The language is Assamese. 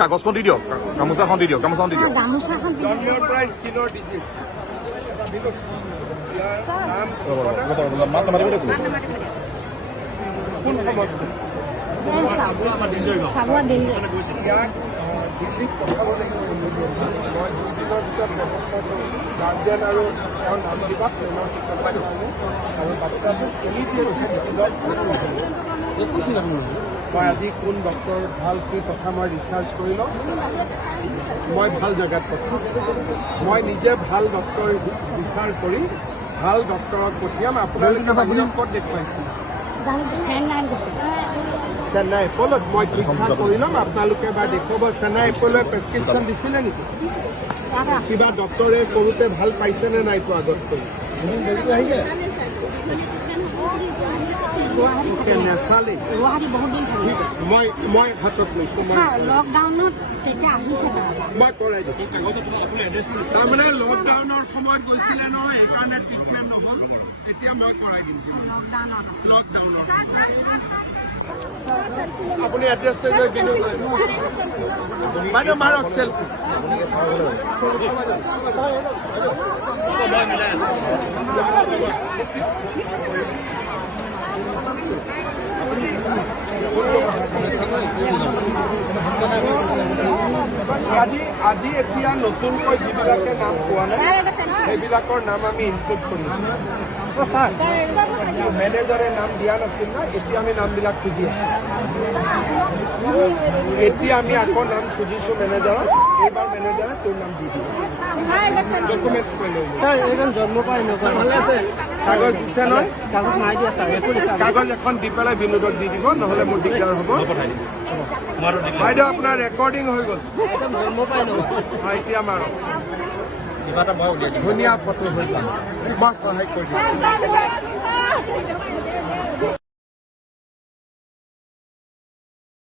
কাগজখন দি দিয়ক, গামোচাখন দি দিয়ক, গামোচাখন দি দিয়ক। গামোচাখন জন্মৰ পৰা স্কিনৰ ডিজিজ কোন সমষ্টি চাবুৱা দিল্লী ইয়াক দিল্লীত পঠাব লাগিব। মই 2 দিনৰ ভিতৰত ব্যৱস্থা কৰিম। গাৰ্জেন আৰু তেওঁৰ নাম দিবা ট্ৰেইনৰ টিকটৰ কাৰণে আৰু বাচ্চাটোক ইমিডিয়েটলি স্কিলত মই আজি কোন ডক্টৰ ভাল কি কথা মই ৰিচাৰ্চ কৰি লওঁ। মই ভাল জেগাত পঠাম। মই নিজে ভাল ডক্টৰ বিচাৰ কৰি ভাল ডক্টৰক পঠিয়াম। আপোনালোকে বাহিৰত ক'ত দেখুৱাইছে? চেন্নাই এপলত মই পৰীক্ষা কৰি ল'ম। আপোনালোকে এবাৰ দেখুৱাব। চেন্নাই এপলে প্ৰেছক্ৰিপশ্যন দিছিলে নেকি? কিবা ডক্টৰে কৰোঁতে ভাল পাইছেনে নাই পোৱা আগত কৰি? নেচালে ঠিক আছে, মই হাতত লৈছোঁ। লকডাউনত তেতিয়া আহিছে মই কৰাই দিম। তাৰমানে লকডাউনৰ সময়ত গৈছিলে নহয়, সেইকাৰণে ট্ৰিটমেণ্ট নহ'ল। এতিয়া মই কৰাই দিম লকডাউনত। আপুনি এড্ৰেছটো যে বিনিয়োগ কৰিব বাইদেউ মাৰক চেল্ফি। আজি এতিয়া নতুনকৈ যিবিলাকে নাম পোৱা নাই সেইবিলাকৰ নাম আমি ইনক্লুড কৰিম। মেনেজাৰে নাম দিয়া নাছিল না, এতিয়া আমি নামবিলাক খুজি আছোঁ। এতিয়া আমি আকৌ নাম খুজিছোঁ মেনেজাৰক। এইবাৰ মেনেজাৰে তোৰ নাম দি দিব। ডকুমেণ্টছ লৈ লৈ জন্ম পাই কাগজ দিছে নহয়? কাগজ নাই দিয়া কাগজ এখন দি পেলাই বিনোদক দি দিব, নহ'লে মোৰ দিগদাৰ হ'ব। বাইদেউ আপোনাৰ ৰেকৰ্ডিং হৈ গ'ল। জন্ম পাই এতিয়া মাৰক। ধুনীয়া ফটো হৈ গ'ল। মই সহায় কৰি দিম।